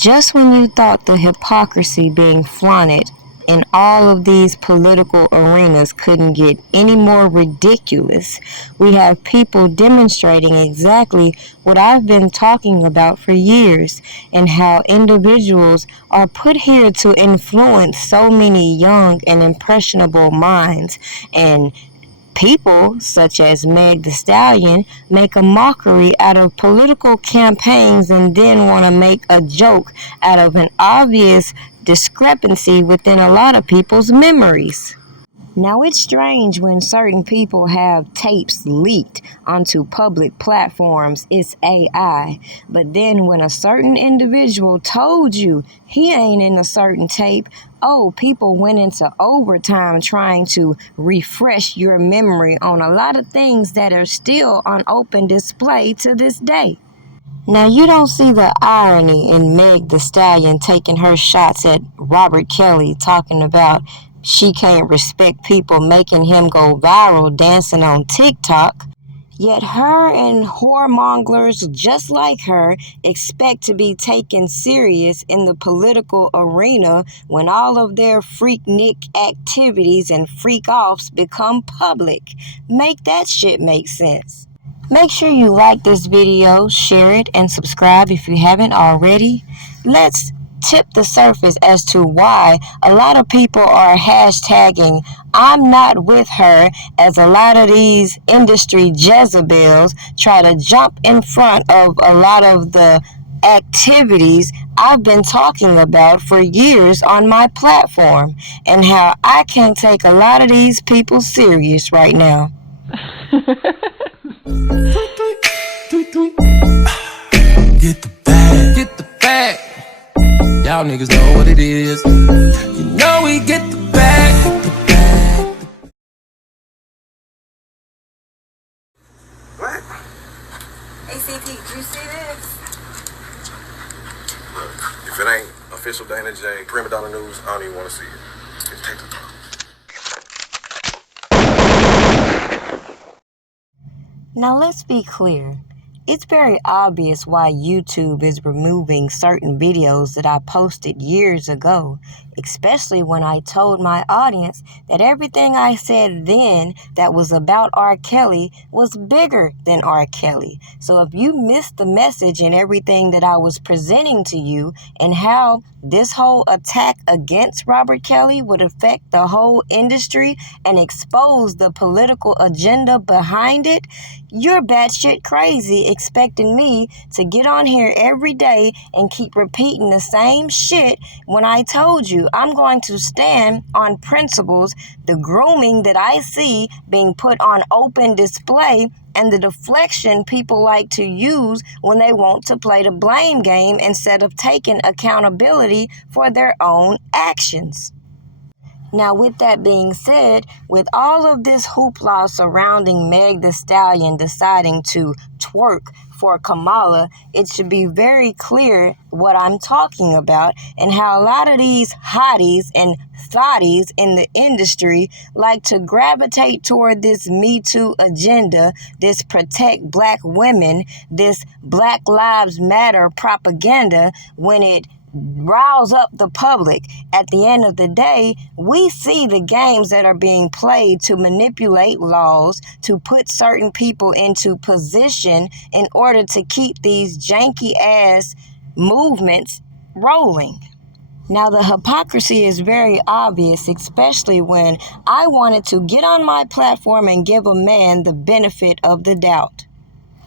Just when you thought the hypocrisy being flaunted in all of these political arenas couldn't get any more ridiculous, we have people demonstrating exactly what I've been talking about for years, and how individuals are put here to influence so many young and impressionable minds, and people, such as Meg Thee Stallion, make a mockery out of political campaigns and then want to make a joke out of an obvious discrepancy within a lot of people's memories. Now, it's strange when certain people have tapes leaked onto public platforms, it's AI. But then when a certain individual told you he ain't in a certain tape, oh, people went into overtime trying to refresh your memory on a lot of things that are still on open display to this day. Now, you don't see the irony in Meg Thee Stallion taking her shots at Robert Kelly, talking about she can't respect people making him go viral dancing on TikTok. Yet her and whoremongers just like her expect to be taken serious in the political arena when all of their freaknik activities and freak-offs become public. Make that shit make sense. Make sure you like this video, share it, and subscribe if you haven't already. Let's tip the surface as to why a lot of people are hashtagging I'm not with her, as a lot of these industry Jezebels try to jump in front of a lot of the activities I've been talking about for years on my platform, and how I can't take a lot of these people serious right now. Get the bag, get the bag. Y'all niggas know what it is. You know we get the bag, get the bag. What? ACT, did you see this? Look, if it ain't official Dana J, Prima News, I don't even want to see it. Just take the talk. Now let's be clear. It's very obvious why YouTube is removing certain videos that I posted years ago, especially when I told my audience that everything I said then that was about R. Kelly was bigger than R. Kelly. So if you missed the message in everything that I was presenting to you, and how this whole attack against Robert Kelly would affect the whole industry and expose the political agenda behind it, you're batshit crazy expecting me to get on here every day and keep repeating the same shit when I told you I'm going to stand on principles, the grooming that I see being put on open display, and the deflection people like to use when they want to play the blame game instead of taking accountability for their own actions. Now, with that being said, with all of this hoopla surrounding Meg Thee Stallion deciding to twerk for Kamala, it should be very clear what I'm talking about, and how a lot of these hotties and thotties in the industry like to gravitate toward this Me Too agenda, this protect black women, this Black Lives Matter propaganda, when it riles up the public. At the end of the day, we see the games that are being played to manipulate laws, to put certain people into position in order to keep these janky ass movements rolling. Now, the hypocrisy is very obvious, especially when I wanted to get on my platform and give a man the benefit of the doubt.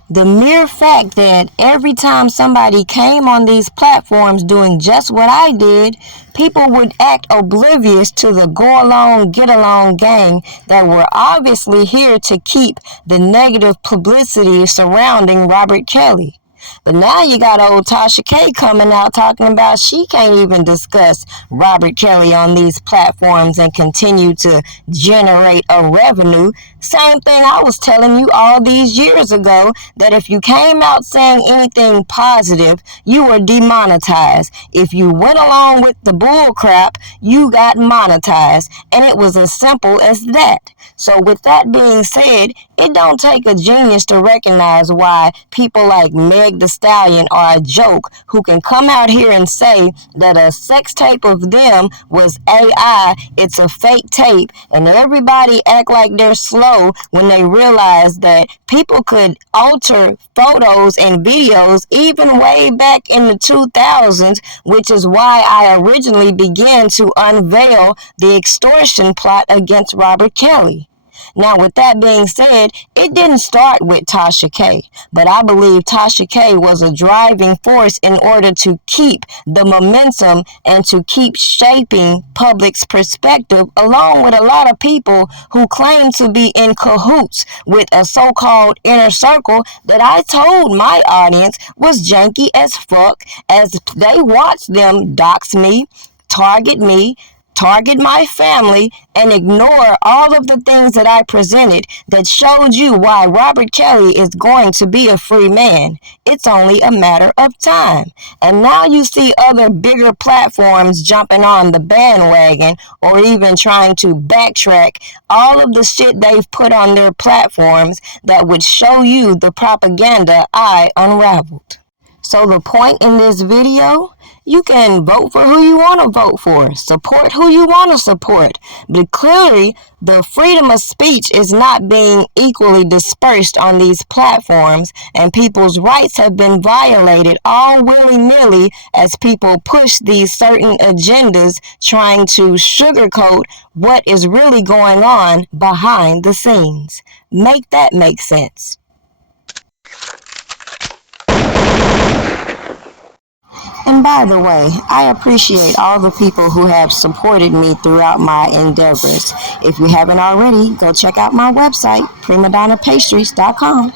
The mere fact that every time somebody came on these platforms doing just what I did, people would act oblivious to the go-along, get-along gang that were obviously here to keep the negative publicity surrounding Robert Kelly. But now you got old Tasha K coming out talking about she can't even discuss Robert Kelly on these platforms and continue to generate a revenue. Same thing I was telling you all these years ago, that if you came out saying anything positive, you were demonetized. If you went along with the bull crap, you got monetized. And it was as simple as that. So with that being said, It don't take a genius to recognize why people like Meg Thee Stallion are a joke who can come out here and say that a sex tape of them was AI, it's a fake tape, and everybody act like they're slow when they realize that people could alter photos and videos even way back in the 2000s, which is why I originally began to unveil the extortion plot against Robert Kelly. Now, with that being said, it didn't start with Tasha K, but I believe Tasha K was a driving force in order to keep the momentum and to keep shaping public's perspective, along with a lot of people who claim to be in cahoots with a so-called inner circle that I told my audience was janky as fuck, as they watched them dox me, target my family, and ignore all of the things that I presented that showed you why Robert Kelly is going to be a free man. It's only a matter of time. And now you see other bigger platforms jumping on the bandwagon or even trying to backtrack all of the shit they've put on their platforms that would show you the propaganda I unraveled. So the point in this video, you can vote for who you want to vote for, support who you want to support, but clearly the freedom of speech is not being equally dispersed on these platforms, and people's rights have been violated all willy-nilly as people push these certain agendas trying to sugarcoat what is really going on behind the scenes. Make that make sense. And by the way, I appreciate all the people who have supported me throughout my endeavors. If you haven't already, go check out my website, primadonnapastries.com.